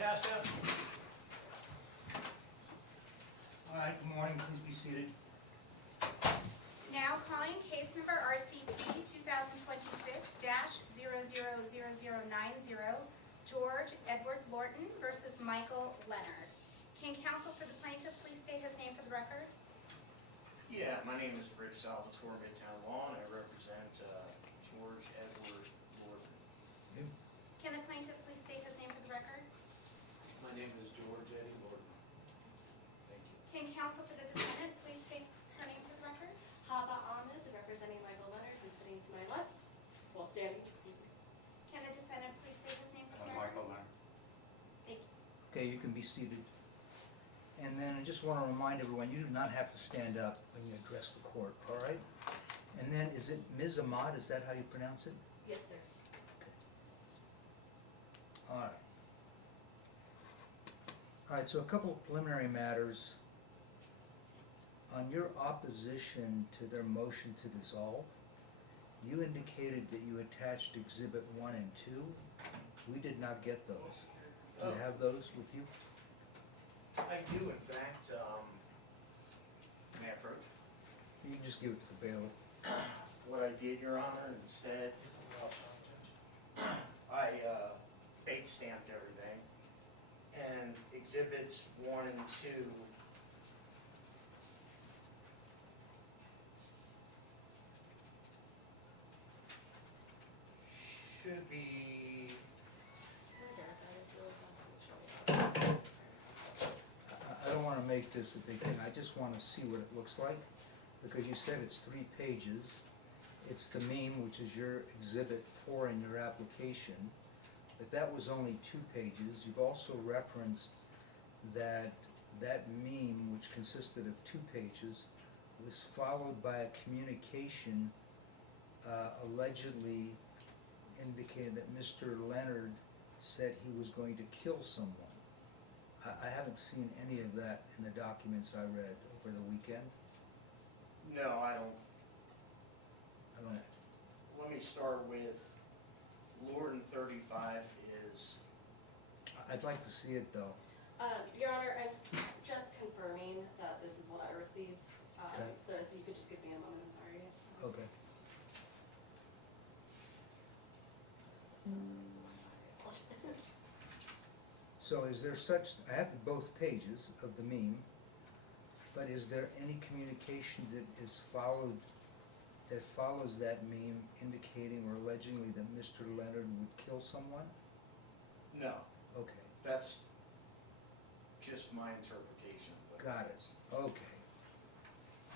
Shasta. All right, good morning, please be seated. Now calling case number RCP 2026-000090, George Edward Lorton versus Michael Leonard. Can counsel for the plaintiff please state his name for the record? Yeah, my name is Rick Salvatore, Midtown Law, and I represent George Edward Lorton. Can the plaintiff please state his name for the record? My name is George Eddie Lorton. Thank you. Can counsel for the defendant please state her name for the record? Hava Ahmed, representing Michael Leonard, who's sitting to my left, well, standing, excuse me. Can the defendant please state his name for the record? Michael Leonard. Thank you. Okay, you can be seated. And then I just want to remind everyone, you do not have to stand up when you address the court, all right? And then, is it Ms. Ahmad, is that how you pronounce it? Yes, sir. Okay. All right. All right, so a couple of preliminary matters. On your opposition to their motion to dissolve, you indicated that you attached Exhibit 1 and 2. We did not get those. Do you have those with you? I do, in fact, may I approach? You can just give it to the bailiff. What I did, Your Honor, instead, I bait stamped everything, and Exhibits 1 and 2 should be, Can I verify this really fast to make sure we have this? I don't want to make this a big thing, I just want to see what it looks like, because you said it's 3 pages. It's the meme, which is your Exhibit 4 in your application, but that was only 2 pages. You've also referenced that that meme, which consisted of 2 pages, was followed by a communication allegedly indicated that Mr. Leonard said he was going to kill someone. I haven't seen any of that in the documents I read over the weekend. no, I don't. I don't. Let me start with Lorton 35 is, I'd like to see it though. Your Honor, I'm just confirming that this is what I received. Okay. So if you could just give me a moment, I'm sorry. Okay. So is there such, I have both pages of the meme, but is there any communication that is followed, that follows that meme indicating or alleging that Mr. Leonard would kill someone? no, Okay, that's just my interpretation. of what got it, is. okay.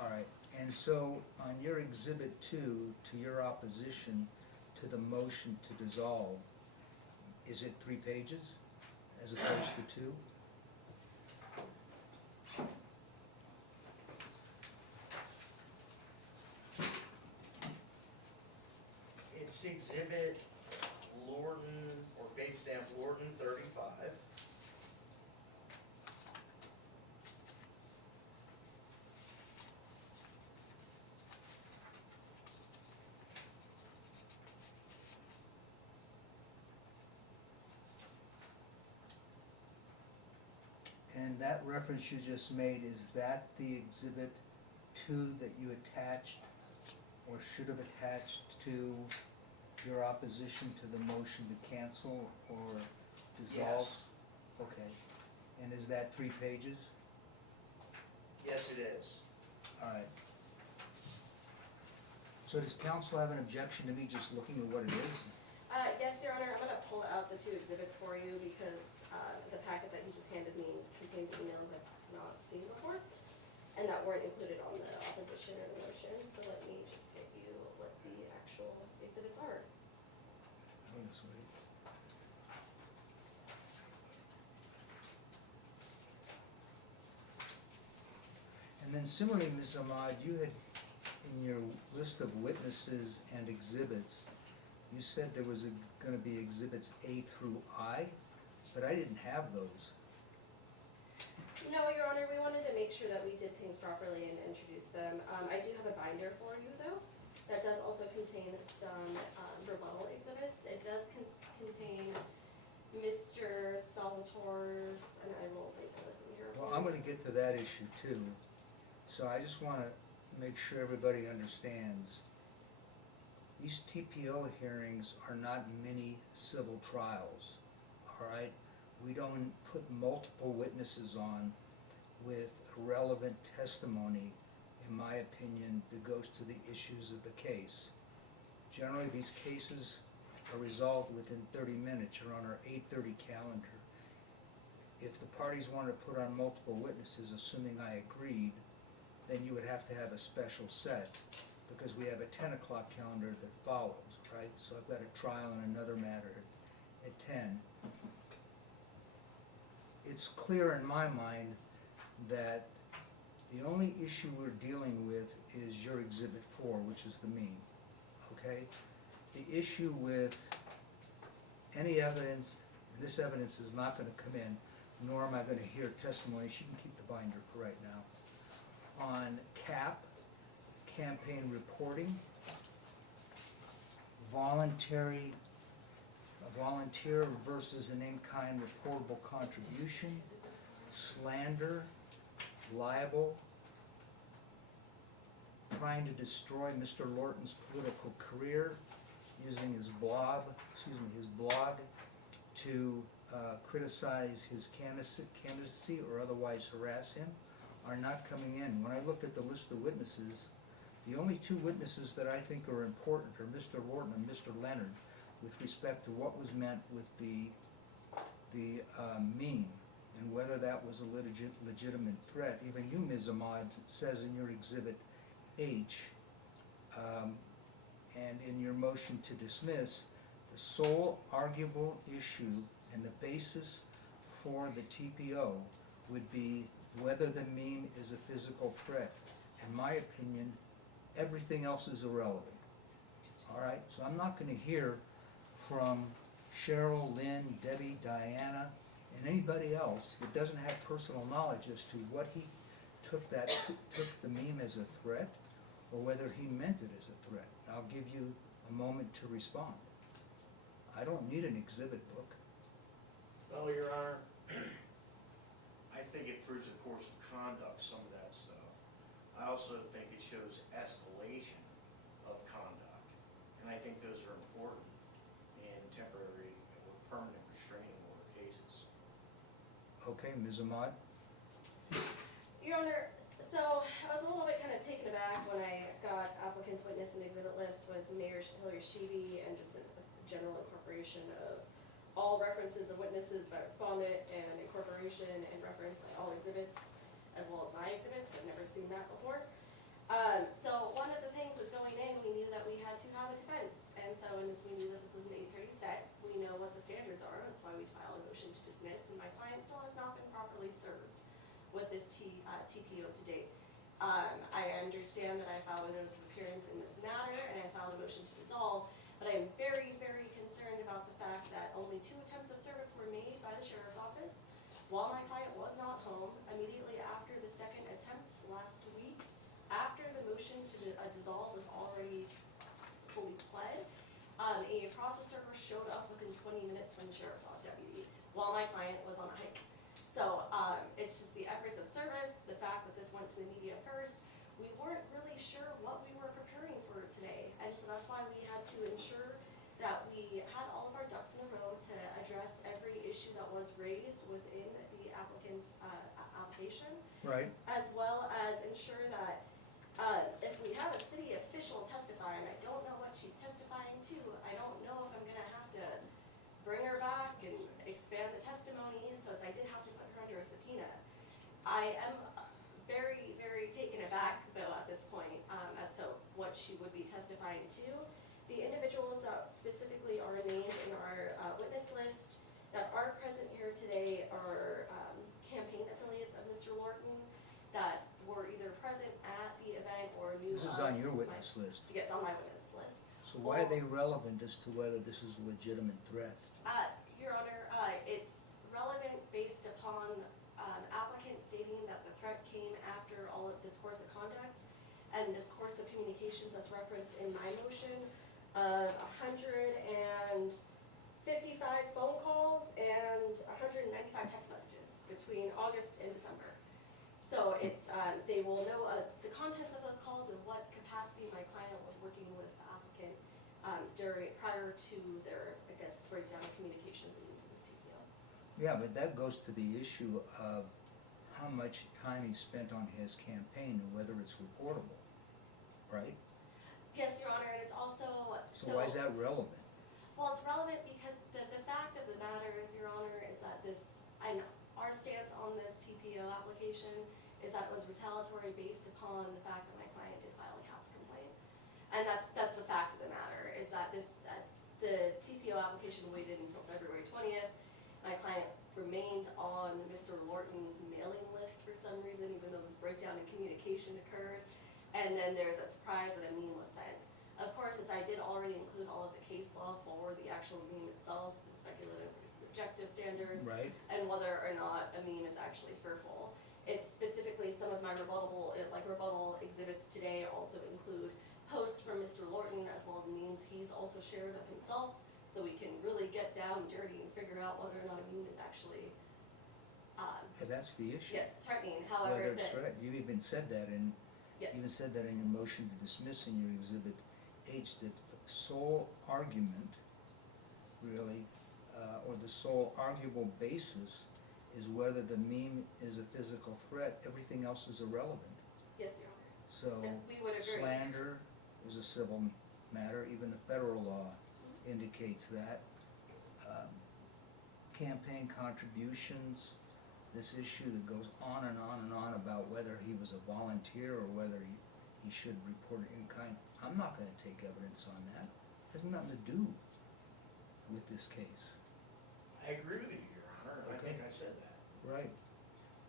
All right, and so on your Exhibit 2 to your opposition to the motion to dissolve, is it 3 pages as opposed to 2? It's Exhibit Lorton, or bait stamp Lorton 35. And that reference you just made, is that the Exhibit 2 that you attached or should have attached to your opposition to the motion to cancel or dissolve? Yes, Okay. And is that 3 pages? yes it is. All right. So does counsel have an objection to me just looking at what it is? Yes, Your Honor, I'm going to pull out the 2 exhibits for you because the packet that you just handed me contains emails I've not seen before and that weren't included on the opposition or the motion. So let me just give you what the actual exhibits are. Oh, this way. And then similarly, Ms. Ahmad, you had, in your list of witnesses and exhibits, you said there was going to be exhibits A through I, but I didn't have those. No, Your Honor, we wanted to make sure that we did things properly and introduce them. I do have a binder for you, though, that does also contain some rebuttal exhibits. It does contain Mr. Salvatore's, and I will link this in here. Well, I'm gonna get to that issue too, so I just wanna make sure everybody understands. These TPO hearings are not mini civil trials, all right? We don't put multiple witnesses on with relevant testimony, in my opinion, that goes to the issues of the case. Generally, these cases are resolved within 30 minutes, or on our 8:30 calendar. If the parties want to put on multiple witnesses, assuming I agreed, then you would have to have a special set, because we have a 10 o'clock calendar that follows, right? So I've got a trial on another matter at 10. It's clear in my mind that the only issue we're dealing with is your Exhibit 4, which is the mean, okay? The issue with any evidence, this evidence is not gonna come in, nor am I gonna hear testimony. She can keep the binder for right now. On CAP, campaign reporting, a volunteer versus an in-kind reportable contribution, slander, libel, trying to destroy Mr. Lorton's political career, using his blog to criticize his candidacy or otherwise harass him, are not coming in. When I looked at the list of witnesses, the only two witnesses that I think are important are Mr. Lorton and Mr. Leonard, with respect to what was meant with the mean, and whether that was a legitimate threat. Even you, Ms. Ahmad, says in your Exhibit H, and in your motion to dismiss, the sole arguable issue and the basis for the TPO would be whether the meme is a physical threat. In my opinion, everything else is irrelevant. All right, so I'm not going to hear from Cheryl, Lynn, Debbie, Diana, and anybody else that doesn't have personal knowledge as to what he took the meme as a threat, or whether he meant it as a threat. I'll give you a moment to respond. I don't need an exhibit book. Well, Your Honor, I think it proves a course of conduct, some of that stuff. I also think it shows escalation of conduct, and I think those are important in temporary or permanent restraining order cases. Okay, Ms. Ahmad? Your Honor, so I was a little bit kind of taken aback when I got applicant's witness and exhibit list with Mayor Hillary Sheeby and just a general incorporation of all references of witnesses by respondent and incorporation and reference by all exhibits, as well as my exhibits. I've never seen that before. So one of the things is going in, we knew that we had to have a defense, and so we knew that this was an 8:30 set. We know what the standards are, that's why we filed a motion to dismiss, and my client still has not been properly served with this TPO to date. I understand that I filed a notice of appearance in this matter, and I filed a motion to dissolve, but I am very, very concerned about the fact that only 2 attempts of service were made by the Sheriff's Office while my client was not home. Immediately after the second attempt last week, after the motion to dissolve was already fully pled, a process server showed up within 20 minutes from the Sheriff's Deputy while my client was on a hike. So it's just the efforts of service, the fact that this went to the media first. We weren't really sure what we were preparing for today, and so that's why we had to ensure that we had all of our ducks in a row to address every issue that was raised within the applicant's application, Right. as well as ensure that if we have a city official testify, and I don't know what she's testifying to, I don't know if I'm gonna have to bring her back and expand the testimony, so I did have to put her under a subpoena. I am very, very taken aback, though, at this point, as to what she would be testifying to. The individuals that specifically are named in our witness list that are present here today are campaign affiliates of Mr. Lorton that were either present at the event or knew This is of on your my- witness list. Yes, on my witness list. So why are they relevant as to whether this is a legitimate threat? Your Honor, it's relevant based upon applicants stating that the threat came after all of this course of conduct and this course of communications that's referenced in my motion of 155 phone calls and 195 text messages between August and December. So it's, they will know the contents of those calls and what capacity my client was working with the applicant prior to their, I guess, breakdown of communication leading to this TPO. Yeah, but that goes to the issue of how much time he spent on his campaign and whether it's reportable, right? Yes, Your Honor, and it's also, So why is that relevant? Well, it's relevant because the fact of the matter is, Your Honor, is that this, and our stance on this TPO application is that it was retaliatory based upon the fact that my client did file a CAPS complaint. And that's the fact of the matter, is that the TPO application waited until February 20th. My client remained on Mr. Lorton's mailing list for some reason, even though this breakdown in communication occurred. And then there's a surprise that a meme was sent. Of course, since I did already include all of the case law for the actual meme itself, the speculative versus objective standards, Right. and whether or not a meme is actually fruitful. It's specifically some of my rebuttal exhibits today also include posts from Mr. Lorton as well as memes he's also shared of himself, so we can really get down and dirty and figure out whether or not a meme is actually, Yeah, that's the issue. yes, threatening. Whether However, it's threat, you even said that in, yes, even said that in your motion to dismiss in your exhibit H, that the sole argument, really, or the sole arguable basis is whether the meme is a physical threat. Everything else is irrelevant. yes, Your Honor. So And we would agree. slander is a civil matter, even the federal law indicates that. Campaign contributions, this issue that goes on and on and on about whether he was a volunteer or whether he should report it in kind. I'm not gonna take evidence on that. It has nothing to do with this case. I agree with you, Your Honor, and I think I said that. Right.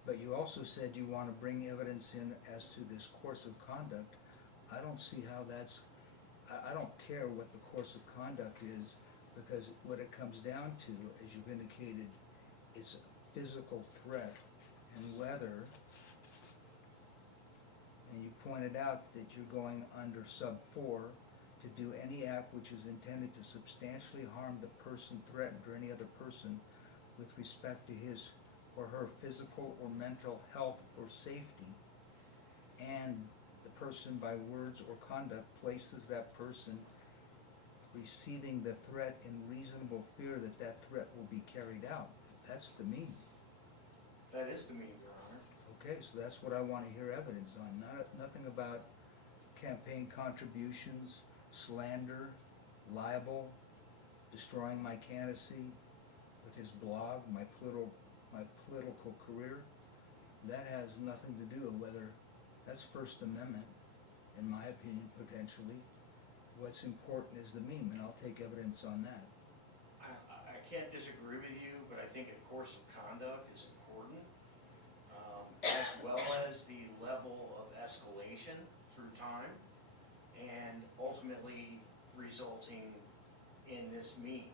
But you also said you want to bring evidence in as to this course of conduct. I don't see how that's, I don't care what the course of conduct is, because what it comes down to, as you've indicated, it's a physical threat, and whether, and you pointed out that you're going under sub 4, to do any act which is intended to substantially harm the person threatened or any other person with respect to his or her physical or mental health or safety, and the person by words or conduct places that person receiving the threat in reasonable fear that that threat will be carried out. That's the meaning. That is the meaning, Your Honor. Okay, so that's what I want to hear evidence on, nothing about campaign contributions, slander, libel, destroying my candidacy with his blog, my political career. That has nothing to do with whether, that's First Amendment, in my opinion, potentially. What's important is the meme, and I'll take evidence on that. I can't disagree with you, but I think a course of conduct is important, as well as the level of escalation through time, and ultimately resulting in this meme.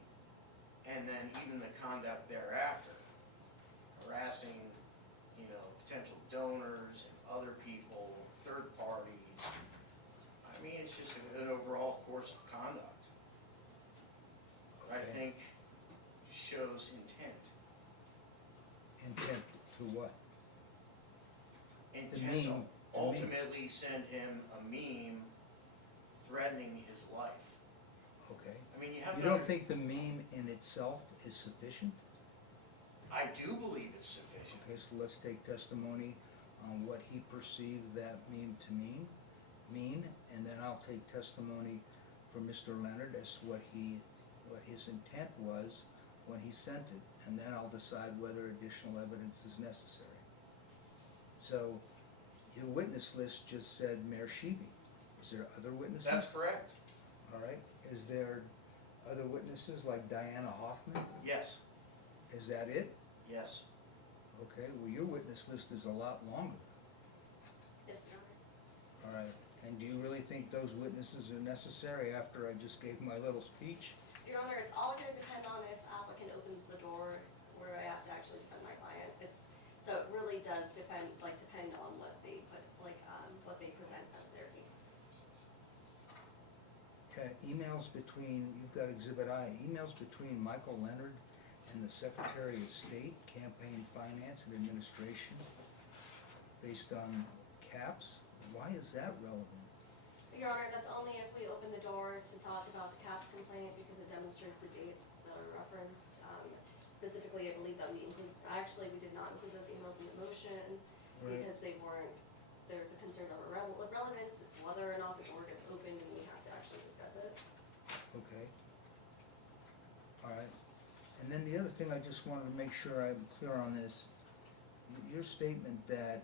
And then even the conduct thereafter, harassing, potential donors and other people, third parties. I mean, it's just an overall course of conduct. I Okay. think shows intent. Intent to what? Intent to meme. ultimately send him a meme threatening his life. Okay. I mean, you have You to. don't think the meme in itself is sufficient? I do believe it's sufficient. Okay, so let's take testimony on what he perceived that meme to mean, and then I'll take testimony from Mr. Leonard as to what his intent was when he sent it, and then I'll decide whether additional evidence is necessary. So, your witness list just said Mayor Sheeby. Is there other witnesses? That's correct. All right, is there other witnesses like Diana Hoffman? Yes, Is that it? yes. Okay, well, your witness list is a lot longer. yes, Your Honor. All right, and do you really think those witnesses are necessary after I just gave my little speech? Your Honor, it's all going to depend on if applicant opens the door where I have to actually defend my client. So it really does depend on what they what they present as their case. Okay, emails between, you've got Exhibit I, emails between Michael Leonard and the Secretary of State, Campaign Finance and Administration, based on caps. Why is that relevant? Your Honor, that's only if we open the door to talk about the CAPS complaint because it demonstrates the dates that are referenced. Specifically, I believe that we did not include those emails in the motion Right. because they weren't, there's a concern over relevance. It's whether or not the door gets opened and we have to actually discuss it. Okay. All right. And then the other thing, I just wanted to make sure I'm clear on this. Your statement that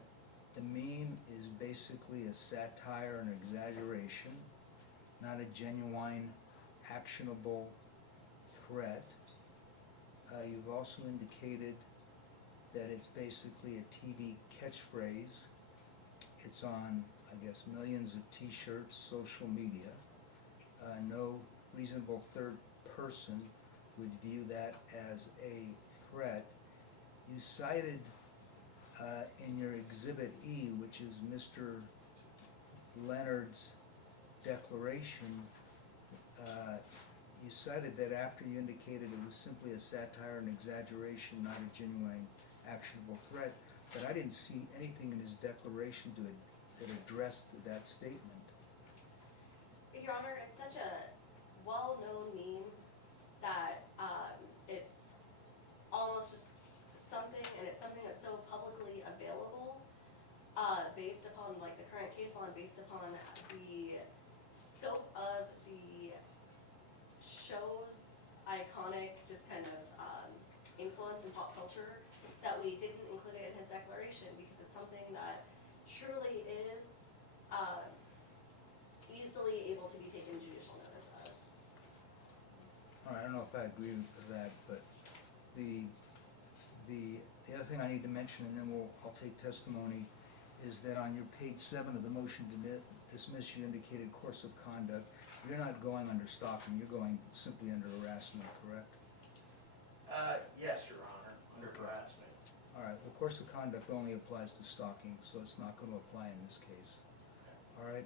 the meme is basically a satire and exaggeration, not a genuine, actionable threat. You've also indicated that it's basically a TV catchphrase. It's on, I guess, millions of t-shirts, social media. No reasonable third person would view that as a threat. You cited in your Exhibit E, which is Mr. Leonard's declaration, you cited that after you indicated it was simply a satire and exaggeration, not a genuine actionable threat, but I didn't see anything in his declaration that addressed that statement. Your Honor, it's such a well-known meme that it's almost just something, and it's something that's so publicly available, based upon like the current case law and based upon the scope of the show's iconic just kind of influence in pop culture, that we didn't include it in his declaration because it's something that truly is easily able to be taken judicial notice of. All right, I don't know if I agree with that, but the other thing I need to mention, and then I'll take testimony, is that on your page 7 of the motion to dismiss, you indicated course of conduct. You're not going under stalking, you're going simply under harassment, correct? Yes, Your Honor, under harassment. All right, well, course of conduct only applies to stalking, so it's not going to apply in this case. All right,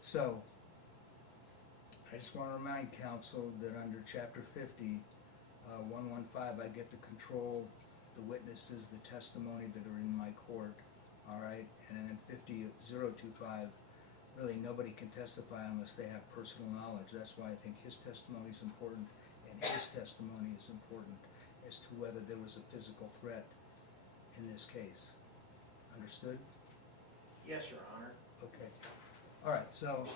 so I just want to remind counsel that under Chapter 50, 115, I get to control the witnesses, the testimony that are in my court, all right? And then in 50025, really nobody can testify unless they have personal knowledge. That's why I think his testimony is important, and his testimony is important as to whether there was a physical threat in this case. Understood? Yes, Your Honor. Okay. All right, so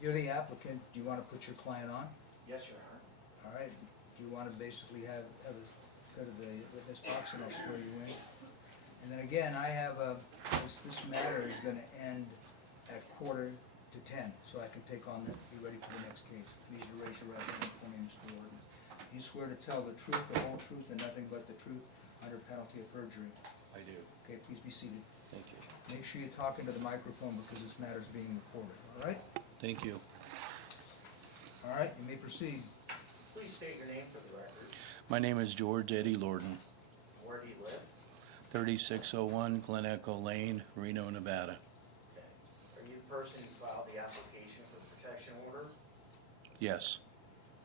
you're the applicant. Do you want to put your client on? Yes, Your Honor. All right. Do you want to basically have us go to the witness box and I'll swear you in? And then again, I have this matter is going to end at 9:45, so I can take on be ready for the next case. Please raise your right hand for me, Mr. Lorton. You swear to tell the truth, the whole truth, and nothing but the truth under penalty of perjury. I do. Okay, please be seated. Thank you. Make sure you talk into the microphone because this matter is being recorded, all right? Thank you. All right, you may proceed. Please state your name for the record. My name is George Eddie Lorton, Where do you live? 3601 Glen Echo Lane, Reno, Nevada. Okay. Are you the person who filed the application for the protection order? Yes.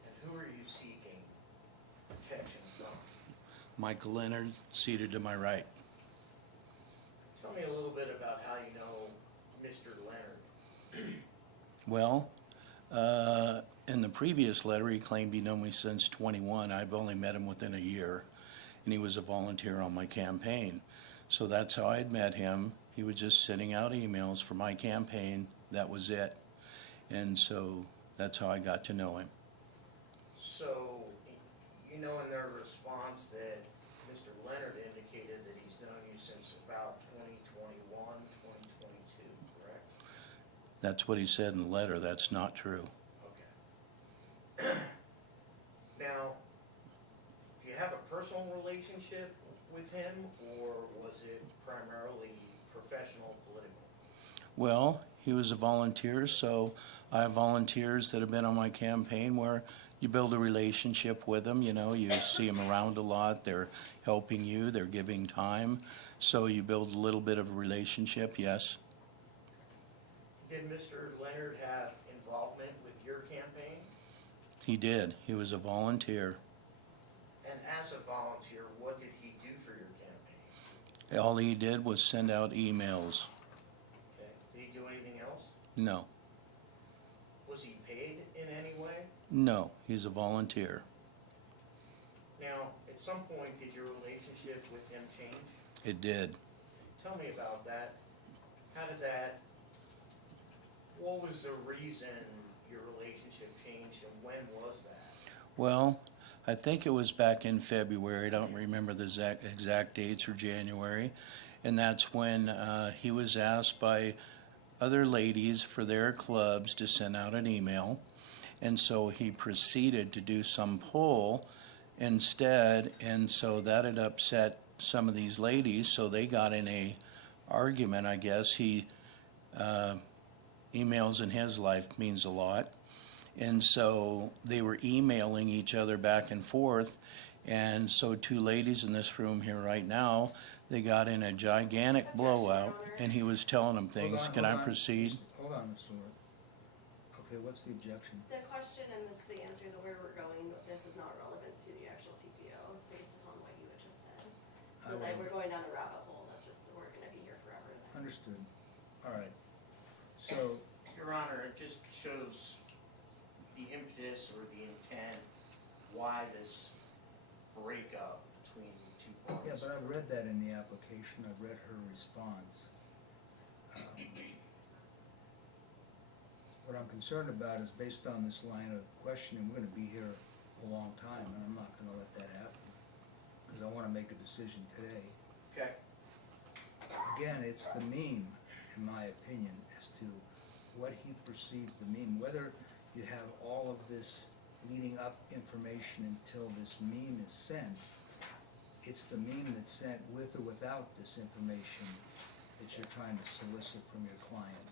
And who are you seeking protection from? Michael Leonard, seated to my right. Tell me a little bit about how you know Mr. Leonard. Well, in the previous letter, he claimed he known me since 21. I've only met him within a year, and he was a volunteer on my campaign. So that's how I'd met him. He was just sending out emails for my campaign. That was it. And so that's how I got to know him. So, you know in their response that Mr. Leonard indicated that he's known you since about 2021, 2022, correct? That's what he said in the letter. That's not true. Okay. Now, do you have a personal relationship with him, or was it primarily professional, political? Well, he was a volunteer, so I have volunteers that have been on my campaign where you build a relationship with them. You know, you see them around a lot. They're helping you. They're giving time. So you build a little bit of a relationship, yes. Did Mr. Leonard have involvement with your campaign? He did. He was a volunteer. And as a volunteer, what did he do for your campaign? All he did was send out emails. Okay. Did he do anything else? No, Was he paid in any way? no, he's a volunteer. Now, at some point, did your relationship with him change? It did. Tell me about that. How did that, what was the reason your relationship changed and when was that? Well, I think it was back in February. I don't remember the exact dates, or January. And that's when he was asked by other ladies for their clubs to send out an email. And so he proceeded to do some poll instead, and so that had upset some of these ladies, so they got in a argument, I guess. He emails in his life means a lot, and so they were emailing each other back and forth, and so two ladies in this room here right now, they got in a gigantic blowout, and he was telling them things. Hold on, Can I hold on. proceed? Hold on, Mr. Lord. Okay, what's the objection? The question and this, the answer to where we're going with this is not relevant to the actual TPO, based upon what you had just said. Since we're going down a rabbit hole, that's just, we're gonna be here forever then. Understood. All right. So, Your Honor, it just shows the impetus or the intent why this breakup between the two parties. yeah, but I read that in the application. I read her response. What I'm concerned about is based on this line of questioning, we're gonna be here a long time, and I'm not gonna let that happen, because I wanna make a decision today. Okay, Again, it's the meme, in my opinion, as to what he perceived the meme, whether you have all of this leading up information until this meme is sent, it's the meme that's sent with or without this information that you're trying to solicit from your client.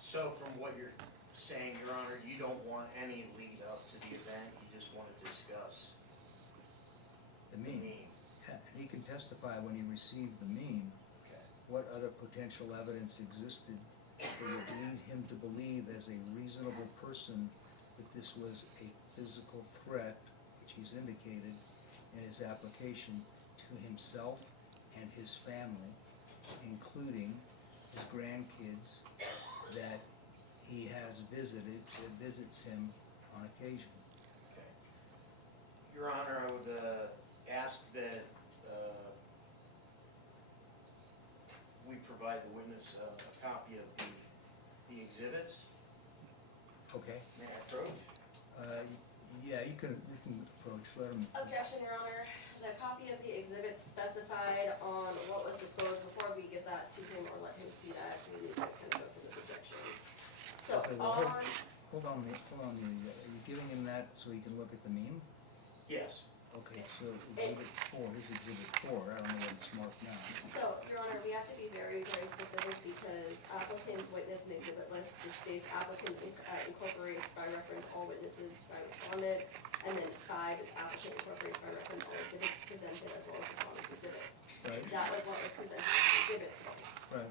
so from what you're saying, Your Honor, you don't want any lead up to the event, you just want to discuss The the meme, meme. yeah, and he can testify when he received the meme, Okay. what other potential evidence existed that would lead him to believe as a reasonable person that this was a physical threat, which he's indicated in his application, to himself and his family, including his grandkids that he has visited, that visits him on occasion. Okay. Your Honor, I would ask that we provide the witness a copy of the exhibits. Okay? May I approach? Yeah, you can approach, let him. Objection, Your Honor. The copy of the exhibits specified on what was disclosed, before we give that to him or let him see that, we need to kind of go through this objection. So, Okay, well, on, hold on, are you giving him that so he can look at the meme? Yes. Okay, so exhibit four, his exhibit four, I don't know what it's marked now. so, Your Honor, we have to be very, very specific because applicant's witness and exhibit list just states applicant incorporates by reference all witnesses by respondent, and then 5 is applicant incorporates by reference all exhibits presented as well as respondent's exhibits. Right, That was what was presented as exhibits, right,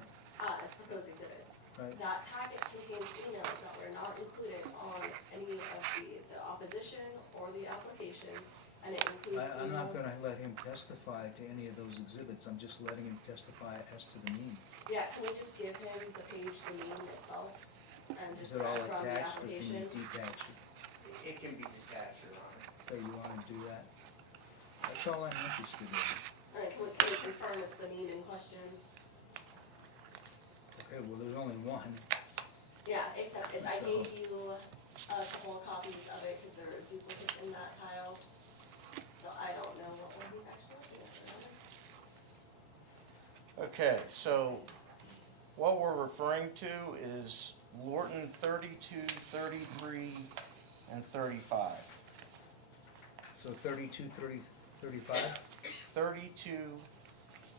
as proposed exhibits. right. That packet contains emails that were not included on any of the opposition or the application, and it includes emails. I'm not gonna let him testify to any of those exhibits, I'm just letting him testify as to the meme. Yeah, can we just give him the page, the meme itself, and Is just it all from the attached or can you application? detach it? It can be detached, Your Honor. So you wanna do that? That's all I'm interested in. And can we confirm it's the meme in question? Okay, well, there's only one. Yeah, except I gave you a couple of copies of it because there are duplicates in that pile. So I don't know what one he's actually looking at. Your Honor. Okay, so what we're referring to is Lorton 32, 33, and 35. So 32, 30, 35? 32,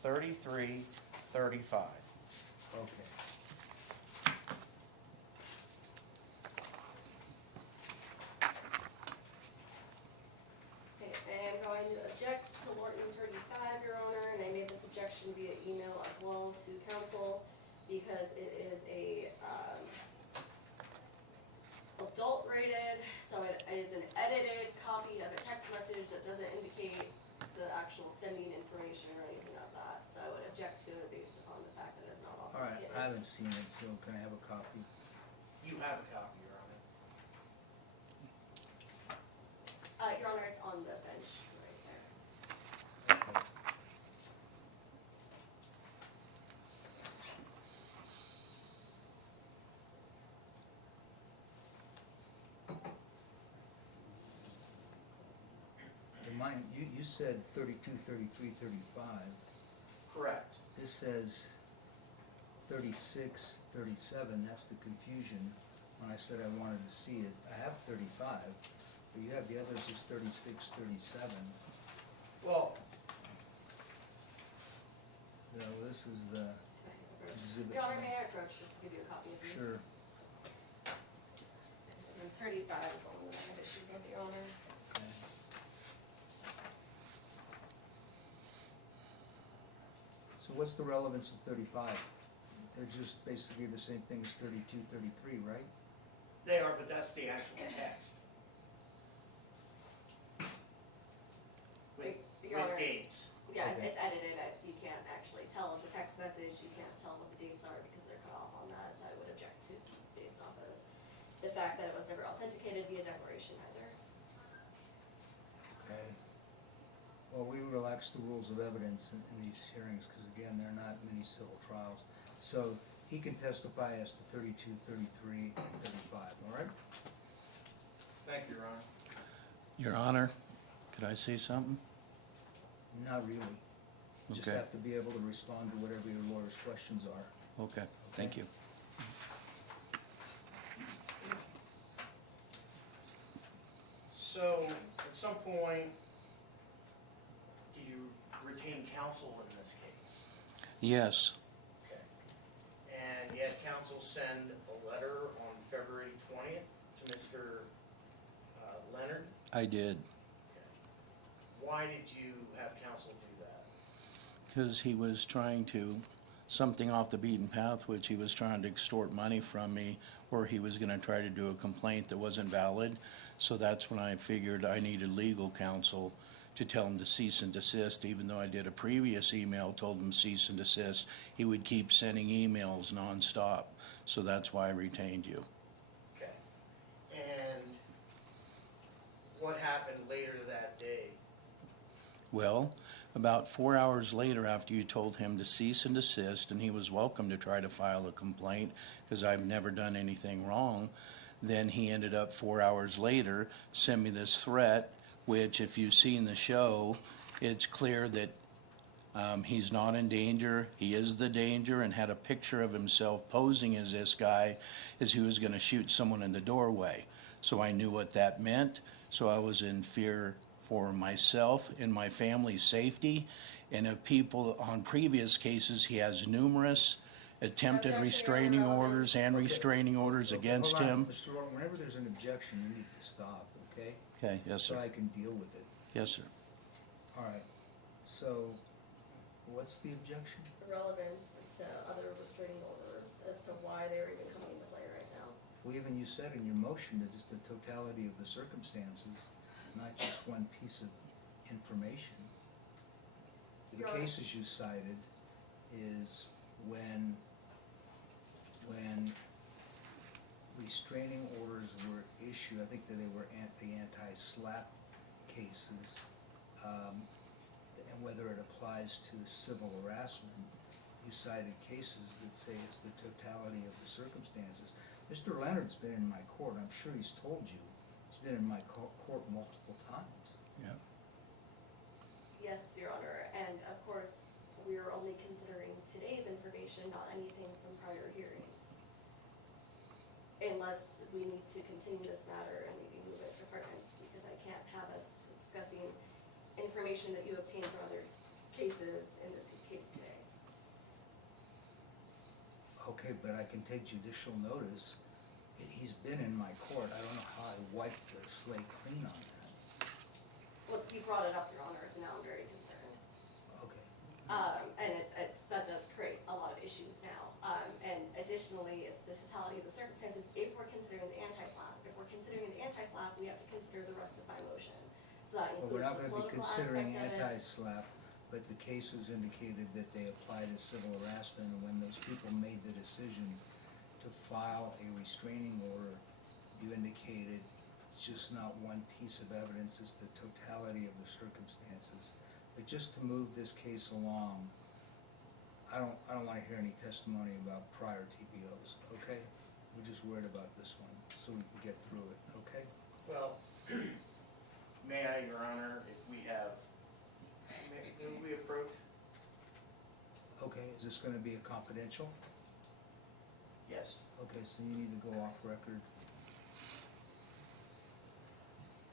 33, 35. Okay. Okay, I am going to object to Lorton 35, Your Honor, and I made this objection via email as well to counsel because it is a adult-rated So it is an edited copy of a text message that doesn't indicate the actual sending information or anything of that. So I would object to it based upon the fact that it's not All right, authenticated. I haven't seen it, so can I have a copy? You have a copy, Your Honor. Your Honor, it's on the bench right there. Okay. And mine, you said 32, 33, 35. Correct. This says 36, 37, that's the confusion. When I said I wanted to see it, I have 35, but you have the others as 36, 37. Well, No, this is the exhibit. Your Honor, may I approach just to give you a copy of these? Sure. And 35 is the one that I have issues with, Your Honor. Okay. So what's the relevance of 35? They're just basically the same thing as 32, 33, right? they are, but that's the actual text. With, Your Honor, with dates. Yeah, Okay. it's edited, you can't actually tell, it's a text message, you can't tell what the dates are because they're cut off on that, so I would object to based off of the fact that it was never authenticated via declaration either. Okay. Well, we relax the rules of evidence in these hearings, because again, they're not many civil trials. So he can testify as to 32, 33, and 35, all right? Thank you, Your Honor. Your Honor, could I say something? Not really. You just Okay. have to be able to respond to whatever your lawyer's questions are. Okay, thank you. So, at some point, did you retain counsel in this case? Yes, Okay. And you had counsel send a letter on February 20th to Mr. Leonard? I did, Okay. Why did you have counsel do that? because he was trying to, something off the beaten path, which he was trying to extort money from me, or he was gonna try to do a complaint that wasn't valid. So that's when I figured I needed legal counsel to tell him to cease and desist, even though I did a previous email, told him cease and desist. He would keep sending emails nonstop, so that's why I retained you. Okay. And what happened later that day? Well, about 4 hours later, after you told him to cease and desist, and he was welcome to try to file a complaint, because I've never done anything wrong, then he ended up 4 hours later, sent me this threat, which if you've seen the show, it's clear that he's not in danger, he is the danger, and had a picture of himself posing as this guy, as he was gonna shoot someone in the doorway. So I knew what that meant, so I was in fear for myself and my family's safety. And of people, on previous cases, he has numerous attempted Objection, restraining Your Honor. orders and Okay. restraining orders Okay, against hold on, him. Mr. Lorton, whenever there's an objection, you need to stop, okay? Okay, yes, So sir. I can deal with it. Yes, sir. All right. So what's the objection? Relevance as to other restraining orders, as to why they're even coming into play right now. Well, even you said in your motion that just the totality of the circumstances, not just one piece of information. The Your Honor. cases you cited is when restraining orders were issued, I think that they were the anti-SLAPP cases, and whether it applies to civil harassment, you cited cases that say it's the totality of the circumstances. Mr. Leonard's been in my court, I'm sure he's told you, he's been in my court multiple times. Yeah. Yes, Your Honor, and of course, we're only considering today's information, not anything from prior hearings. Unless we need to continue this matter and maybe move it to departments, because I can't have us discussing information that you obtained from other cases in this case today. Okay, but I can take judicial notice, he's been in my court, I don't know how I wiped the slate clean on that. Well, you brought it up, Your Honor, so now I'm very concerned. Okay. And that does create a lot of issues now. And additionally, it's the totality of the circumstances. If we're considering the anti-SLAPP, if we're considering the anti-SLAPP, we have to consider the rest of my motion. So that Well, we're includes not the gonna be political considering aspect of it. anti-SLAPP, but the cases indicated that they applied a civil harassment, and when those people made the decision to file a restraining order, you indicated it's just not one piece of evidence, it's the totality of the circumstances. But just to move this case along, I don't wanna hear any testimony about prior TPOs, okay? We're just worried about this one, so we can get through it, okay? Well, may I, Your Honor, if we have, who we approach? Okay, is this gonna be a confidential? Yes. Okay, so you need to go off record